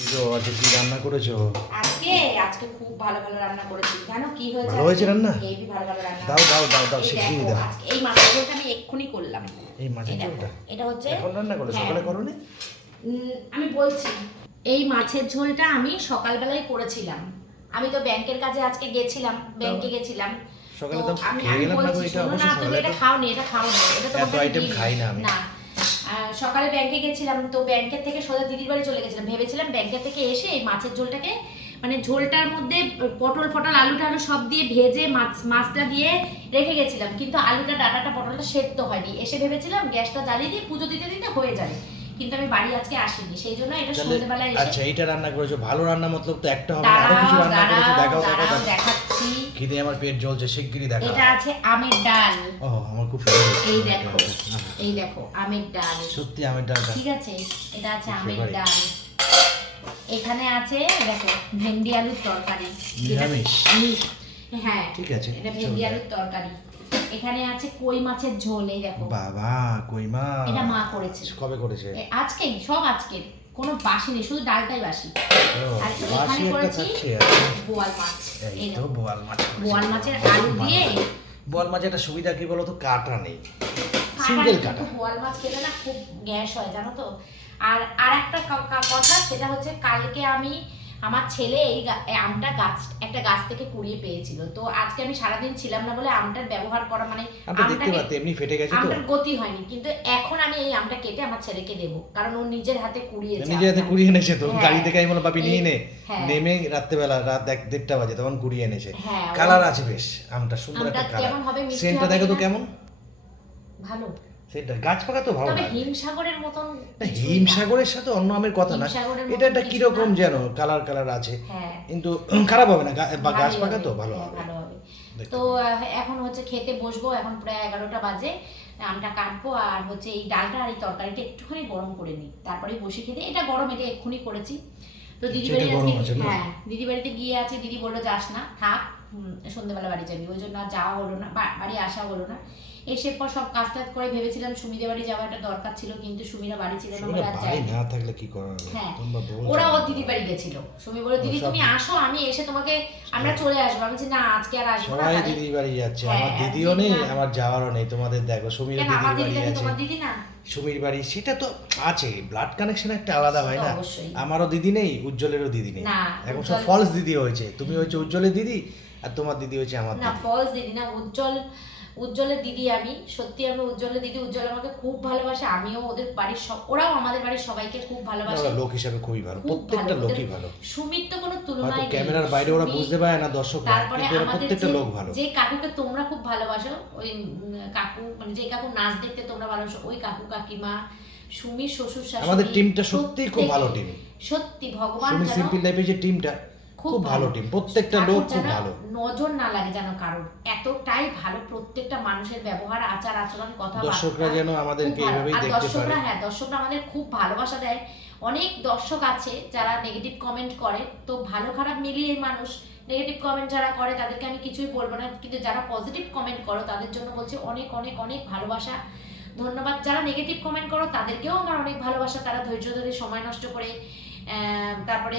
কি গো আজকে কি রান্না করেছ? আজকে আজকে খুব ভালো ভালো রান্না করেছি। জানো কি হয়েছে ভালো হয়েছে রান্না? হেভি ভালো ভালো রান্না। দাও দাও দাও দাও শিখিয়ে দাও। এই মাছের ঝোলটা আমি এক্ষুনি করলাম। এই মাছের ঝোলটা? এটা হচ্ছে এখন রান্না হ্যাঁ। সকালে করোনি? আমি বলছি এই মাছের ঝোলটা আমি সকালবেলায় করেছিলাম। আমি তো ব্যাংকের কাজে আজকে গেছিলাম ব্যাংকে গেছিলাম। সকালে তো তো আমি খেয়ে গেলাম না গো বলছি এটা শোনো অবশ্য না তুমি এটা তো খাওনি এটা খাওনি। এটা এত তোমাকে খাই না আমি। না সকালে ব্যাংকে গেছিলাম তো ব্যাংকের থেকে সোজা দিদির বাড়ি চলে গেছিলাম। ভেবেছিলাম ব্যাংকের থেকে এসে এই মাছের ঝোলটাকে মানে ঝোলটার মধ্যে পটল ফটল আলু টালু সব দিয়ে ভেজে মাছ মাছটা দিয়ে রেখে গেছিলাম। কিন্তু আলুটা ডাটাটা পটলটা সেদ্ধ হয়নি। এসে ভেবেছিলাম গ্যাসটা জ্বালিয়ে দিয়ে পুজো দিতে দিতে হয়ে যাবে কিন্তু আমি বাড়ি আজকে আসিনি। সেই জন্য এটা সন্ধ্যেবেলায় এসে আচ্ছা এইটা রান্না করেছ। ভালো রান্না মতলব তো একটা হবে আরও কিছু রান্না করেছ দেখাও দেখাও। দাঁড়াও দেখাচ্ছি খিদে আমার পেট জ্বলছে শিগগিরই দেখো। এটা আছে আমের ডাল। ও আমার খুব ফেভারিট এই দেখো এই দেখো আমের ডাল। সত্যি আমের ডাল ঠিক আছে এটা আছে আমের ডাল। এখানে আছে দেখো ভেন্ডি আলুর তরকারি। নিরামিষ? হ্যাঁ ঠিক আছে এটা ভেন্ডি আলুর তরকারি। এখানে আছে কই মাছের ঝোল এই দেখো। বাবা কই মা। এটা মা করেছে। কবে করেছে? আজকেই সব আজকে। কোনো বাসি নেই শুধু ডালটাই বাসি। আর এখানে করেছি। বোয়াল মাছ। এই তো বোয়াল মাছ বোয়াল মাছের আলু দিয়ে বোয়াল মাছের একটা সুবিধা কি বলতো? কাটা নেই। সিঙ্গেল কাটা। বোয়াল মাছ খেলে না খুব গ্যাস হয় জানো তো? আর আর একটা কথা সেটা হচ্ছে কালকে আমি আমার ছেলে এই আমটা গাছ একটা গাছ থেকে কুড়িয়ে পেয়েছিল। তো আজকে আমি সারাদিন ছিলাম না বলে আমটার ব্যবহার করা মানে আমটার গতি হয়নি। কিন্তু এখন আমি এই আমটা কেটে আমার ছেলেকে দেবো। কারণ ও নিজের হাতে কুড়িয়েছে নিজে হাতে কুড়িয়ে এনেছে তো? হ্যাঁ। গাড়ি থেকে আমি বললাম বাপি নিয়ে নে। হ্যাঁ। নেমে রাত্রেবেলা রাত এক দেড়টা বাজে তখন কুড়িয়ে এনেছে। হ্যাঁ কালার আছে বেশ আমটা সুন্দর একটা কালার। সেন্টটা দেখো তো কেমন? ভালো। সেন্টটা গাছ পাকা তো ভালো লাগে হিমসাগরের মতন হিমসাগরের সাথে অন্য আমের কথা না। এটা একটা কীরকম যেন কালার কালার আছে। হ্যাঁ। কিন্তু খারাপ হবে না। গা- বা গাছ ভালোই পাকা হবে। তো ভালো হ্যাঁ, হবে। তো এখন হচ্ছে খেতে বসবো। এখন প্রায় এগারোটা বাজে। আমটা কাটবো আর হচ্ছে এই ডালটা আর এই তরকারিটা একটুখানি গরম করে নিই। তারপরে বসে খেতে। এটা গরম এটা এক্ষুনি করেছি। তো দিদি আচ্ছা, এটা বাড়ি গরম আছে আজকে না? হ্যাঁ দিদি বাড়িতে গিয়ে আছে। দিদি বলল যাস না থাক। সন্ধ্যেবেলা বাড়ি যাবি। ওই জন্য যাওয়া হলো না। বাড়ি আসা হলো না। এসে পর সব কাজ টাজ করে ভেবেছিলাম সুমিদের বাড়ি যাওয়ার একটা দরকার ছিল কিন্তু সুমিরা বাড়ি ছিল না বাড়ি যাইনি। না থাকলে কি করা হবে? হ্যাঁ। ওরা ওর দিদি বাড়ি গেছিল। সুমি বলে দিদি তুমি আসো আমি এসে তোমাকে আমরা চলে আসব। আমি না আজকে আর আসব না সবাই দিদি বাড়ি যাচ্ছে হ্যাঁ, আমার দিদিও নেই আমার যাওয়ারও নেই তোমাদের দেখো সুমির আমার দিদি বাড়ি আছে। তোমার দিদি না? সুমির বাড়ি সেটা তো আছে ব্লাড কানেকশন একটা আলাদা হয় না। আমারও দিদি নেই উজ্জ্বলেরও দিদি নেই। এখন সব ফলস দিদি হয়েছে। তুমি হয়েছে উজ্জ্বলের দিদি আর তোমার দিদি হচ্ছে আমার না ফলস দিদি না উজ্জ্বল উজ্জ্বলের দিদি আমি সত্যি আমি উজ্জ্বলের দিদি উজ্জ্বল আমাকে খুব ভালোবাসে আমিও ওদের বাড়ির সব ওরাও আমাদের বাড়ির সবাইকে খুব ভালোবাসে। লোক হিসাবে খুবই ভালো প্রত্যেকটা লোকই ভালো। সুমির তো কোনো তুলনাই নেই ক্যামেরার বাইরে ওরা বুঝতে পারে না দর্শক তারপরে প্রত্যেকটা লোক ভালো। যে কাকুকে তোমরা খুব ভালোবাসো ওই কাকু মানে যে কাকু নাচ দেখতে তোমরা ভালোবাসো ওই কাকু কাকিমা সুমির শ্বশুর শাশুড়ি আমাদের টিমটা সত্যিই খুব ভালো টিম সত্যি ভগবান সুমি সিম্পল লাইফের যে টিমটা খুব ভালো টিম প্রত্যেকটা লোক খুব ভালো। নজর না লাগে যেন কারোর। এতটাই ভালো প্রত্যেকটা মানুষের ব্যবহার আচার আচরণ কথা দর্শকরা যেন আমাদেরকে এইভাবেই দেখতে পারে। দর্শকরা হ্যাঁ দর্শকরা আমাদের খুব ভালোবাসা দেয়। অনেক দর্শক আছে যারা নেগেটিভ কমেন্ট করে। তো ভালো খারাপ মিলিয়ে মানুষ নেগেটিভ কমেন্ট যারা করে তাদেরকে আমি কিছুই বলব না। কিন্তু যারা পজিটিভ কমেন্ট করো তাদের জন্য বলছি অনেক অনেক অনেক ভালোবাসা। ধন্যবাদ। যারা নেগেটিভ কমেন্ট করো তাদেরকেও আমার অনেক ভালোবাসা। তারা ধৈর্য ধরে সময় নষ্ট করে তারপরে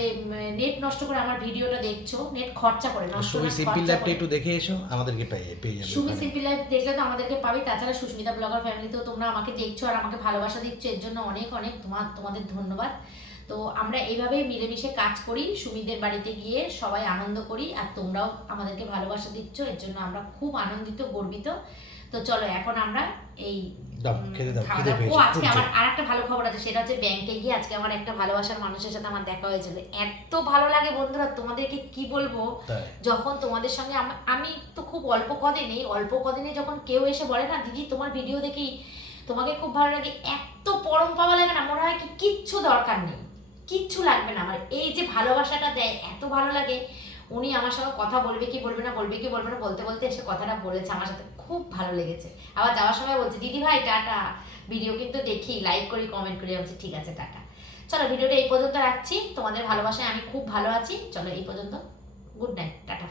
নেট নষ্ট করে আমার ভিডিওটা দেখছ নেট খরচা করে নষ্ট সুমি না, সিম্পল লাইফটা একটু দেখে এসো আমাদেরকে পেয়ে পেয়ে যাবে সুমি সিম্পল লাইফ দেখলে তো আমাদেরকে পাবে তাছাড়া সুস্মিতা ব্লগার ফ্যামিলিতেও তোমরা আমাকে দেখছ আর আমাকে ভালোবাসা দিচ্ছ এর জন্য অনেক অনেক তোমার তোমাদের ধন্যবাদ। তো আমরা এইভাবেই মিলেমিশে কাজ করি সুমিদের বাড়িতে গিয়ে সবাই আনন্দ করি আর তোমরাও আমাদেরকে ভালোবাসা দিচ্ছ এর জন্য আমরা খুব আনন্দিত গর্বিত। তো চলো এখন আমরা এই ও আজকে আমার জোর। আর একটা ভালো খবর আছে সেটা হচ্ছে ব্যাংকে গিয়ে আজকে আমার একটা ভালোবাসার মানুষের সাথে আমার দেখা হয়েছিল। এত ভালো লাগে বন্ধুরা তোমাদেরকে কি বলব? যখন তোমাদের সঙ্গে আমি তো খুব অল্প কদিনে অল্প কদিনে যখন কেউ এসে বলে না দিদি তোমার ভিডিও দেখি তোমাকে খুব ভালো লাগে। এত পরম পাওয়া লাগে না মনে হয় কি কিচ্ছু দরকার নেই কিচ্ছু লাগবে না আমার। এই যে ভালোবাসাটা দেয় এত ভালো লাগে। উনি আমার সঙ্গে কথা বলবে কি বলবে না, বলবে কি বলবে না, বলতে বলতে এসে কথাটা বলেছে, আমার সাথে খুব ভালো লেগেছে। আবার যাওয়ার সময় বলছে, দিদি ভাই, টাটা। ভিডিও কিন্তু দেখি লাইক করি কমেন্ট করি বলছে, ঠিক আছে, টাটা। চলো ভিডিওটা এই পর্যন্ত রাখছি। তোমাদের ভালোবাসায় আমি খুব ভালো আছি। চলো, এই পর্যন্ত গুড নাইট টাটা।